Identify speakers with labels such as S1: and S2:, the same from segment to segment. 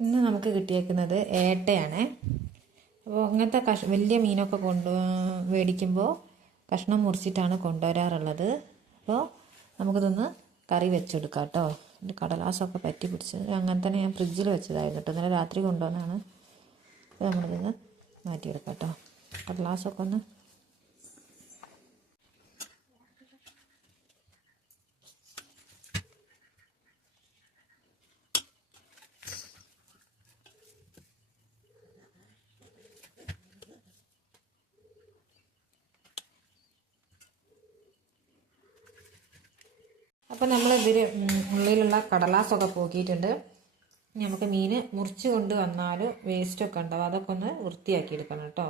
S1: ഇന്ന് നമുക്ക് കിട്ടിയേക്കുന്നത് ഏട്ടയാണ്. അപ്പോൾ അങ്ങനത്തെ കഷ വലിയ മീനൊക്കെ കൊണ്ട് മേടിക്കുമ്പോൾ കഷ്ണം മുറിച്ചിട്ടാണ് കൊണ്ടുവരാറുള്ളത്. അപ്പോൾ നമുക്കിതൊന്ന് കറി വെച്ചെടുക്കാം കേട്ടോ. എന്റെ കടലാസൊക്കെ പറ്റി പിടിച്ച് അങ്ങനെ തന്നെ ഞാൻ ഫ്രിഡ്ജിൽ വെച്ചതായിരുന്നു കേട്ടോ. ഇന്നലെ രാത്രി കൊണ്ടുവന്നാണ്. അപ്പോൾ നമ്മളിതൊന്ന് മാറ്റിയെടുക്കാം കേട്ടോ. കടലാസൊക്കെ ഒന്ന് അപ്പോൾ ഇതിൽ ഉള്ളിലുള്ള കടലാസൊക്കെ പോക്കിയിട്ടുണ്ട്. നമുക്ക് മീൻ മുറിച്ച് കൊണ്ട് വന്നാൽ വേസ്റ്റൊക്കെ ഉണ്ടാവും. അതൊക്കെ ഒന്ന് വൃത്തിയാക്കി എടുക്കണം കേട്ടോ.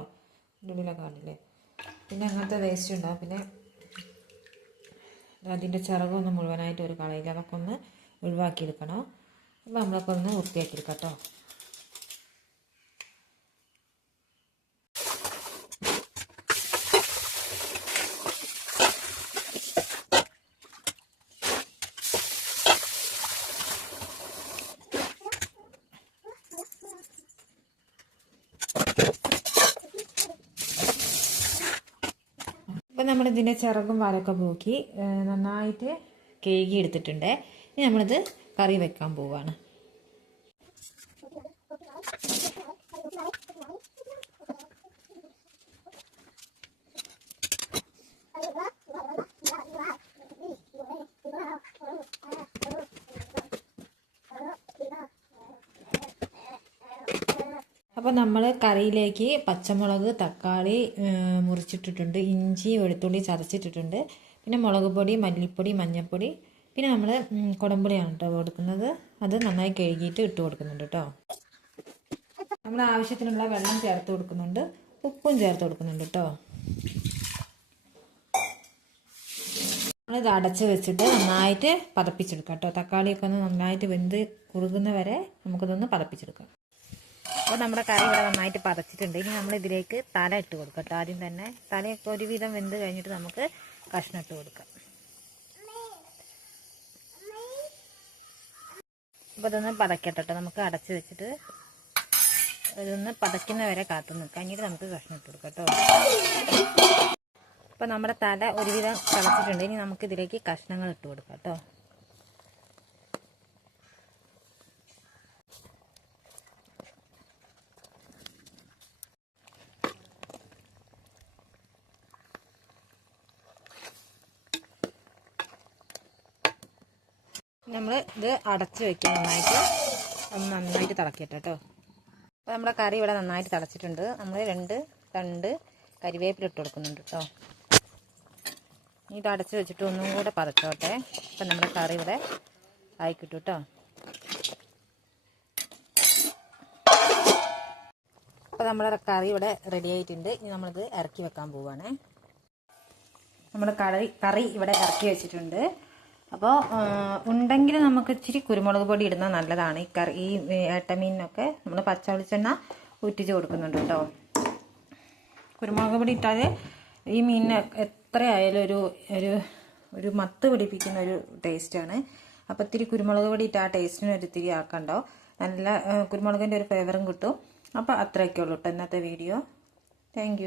S1: ഉള്ളിലൊക്കെ കാണില്ലേ പിന്നെ അങ്ങനത്തെ വേസ്റ്റ് ഉണ്ടാവും. പിന്നെ അതിന്റെ ചിറകൊന്ന് മുഴുവനായിട്ട് ഒരു കളയില്ല അതൊക്കെ ഒന്ന് ഒഴിവാക്കിയെടുക്കണം അപ്പോൾ നമ്മളൊക്കെ ഒന്ന് വൃത്തിയാക്കി എടുക്കാം കേട്ടോ. ഇപ്പം നമ്മൾ ഇതിന്റെ ചിറകും വാലൊക്കെ പോക്കി നന്നായിട്ട് കേകി എടുത്തിട്ടുണ്ട് ഇനി നമ്മളിത് കറി വെക്കാൻ പോവാണ്. അപ്പോൾ നമ്മൾ കറിയിലേക്ക് പച്ചമുളക് തക്കാളി മുറിച്ചിട്ടിട്ടുണ്ട്. ഇഞ്ചി വെളുത്തുള്ളി ചതച്ചിട്ടിട്ടുണ്ട്. പിന്നെ മുളക് പൊടി മല്ലിപ്പൊടി മഞ്ഞൾപ്പൊടി പിന്നെ നമ്മൾ കുടംപുളിയാണ് കേട്ടോ കൊടുക്കുന്നത്. അത് നന്നായി കഴുകിയിട്ട് ഇട്ട് കൊടുക്കുന്നുണ്ട് കേട്ടോ നമ്മൾ ആവശ്യത്തിനുള്ള വെള്ളം ചേർത്ത് കൊടുക്കുന്നുണ്ട്. ഉപ്പും ചേർത്ത് കൊടുക്കുന്നുണ്ട് കേട്ടോ നമ്മളിത് അടച്ച് വെച്ചിട്ട് നന്നായിട്ട് പതപ്പിച്ചെടുക്കാം കേട്ടോ തക്കാളിയൊക്കെ ഒന്ന് നന്നായിട്ട് വെന്ത് കുറുകുന്ന വരെ നമുക്കിതൊന്ന് പതപ്പിച്ചെടുക്കാം. അപ്പോൾ നമ്മുടെ കറി ഇവിടെ നന്നായിട്ട് പതച്ചിട്ടുണ്ട്. ഇനി നമ്മൾ ഇതിലേക്ക് തല ഇട്ട് കൊടുക്കാം കേട്ടോ ആദ്യം തന്നെ തലയൊക്കെ ഒരുവിധം വെന്ത് കഴിഞ്ഞിട്ട് നമുക്ക് കഷ്ണം ഇട്ട് കൊടുക്കാം. അപ്പോൾ ഇതൊന്ന് പതക്കട്ടെ കേട്ടോ നമുക്ക് അടച്ച് വെച്ചിട്ട് ഇതൊന്ന് പതയ്ക്കുന്ന വരെ കാത്തു നിൽക്കാം. എന്നിട്ട് നമുക്ക് കഷ്ണം ഇട്ട് കൊടുക്കാം കേട്ടോ അപ്പോൾ നമ്മുടെ തല ഒരുവിധം തിളച്ചിട്ടുണ്ട് ഇനി നമുക്ക് ഇതിലേക്ക് കഷ്ണങ്ങൾ ഇട്ട് കൊടുക്കാം കേട്ടോ നമ്മൾ ഇത് അടച്ച് വെക്കും നന്നായിട്ട്. ഒന്ന് നന്നായിട്ട് തിളക്കിയിട്ട് കേട്ടോ. അപ്പോൾ നമ്മുടെ കറി ഇവിടെ നന്നായിട്ട് തിളച്ചിട്ടുണ്ട്. നമ്മൾ രണ്ട് തണ്ട് കരിവേപ്പില ഇട്ട് കൊടുക്കുന്നുണ്ട് കേട്ടോ. ഇത് അടച്ച് വെച്ചിട്ട് ഒന്നും കൂടെ പതച്ചോട്ടെ. അപ്പം നമ്മുടെ കറി ഇവിടെ ആയി കിട്ടും. കേട്ടോ അപ്പോൾ നമ്മുടെ കറി ഇവിടെ റെഡി ആയിട്ടുണ്ട്. ഇനി നമ്മളിത് ഇറക്കി വെക്കാൻ പോവുകയാണേ നമ്മുടെ കറി കറി ഇവിടെ ഇറക്കി വെച്ചിട്ടുണ്ട്. അപ്പോൾ ഉണ്ടെങ്കിൽ നമുക്ക് ഇച്ചിരി കുരുമുളക് പൊടി ഇടുന്നത് നല്ലതാണ്. ഈ കറി ഈ ഏട്ടമീനൊക്കെ നമ്മൾ പച്ച വെളിച്ചെണ്ണ ഉറ്റിച്ച് കൊടുക്കുന്നുണ്ട് കേട്ടോ. കുരുമുളക് പൊടി ഇട്ടാൽ ഈ മീനിന് എത്രയായാലും ഒരു ഒരു ഒരു മത്ത് പിടിപ്പിക്കുന്ന ഒരു ടേസ്റ്റാണ്. അപ്പോൾ ഇത്തിരി കുരുമുളക് പൊടി ഇട്ട് ആ ടേസ്റ്റിന് ഒരു ഇത്തിരി ആക്കണ്ടോ? നല്ല കുരുമുളകിന്റെ ഒരു ഫ്ലേവറും കിട്ടും. അപ്പോൾ അത്രയൊക്കെ ഉള്ളൂ കേട്ടോ ഇന്നത്തെ വീഡിയോ. താങ്ക്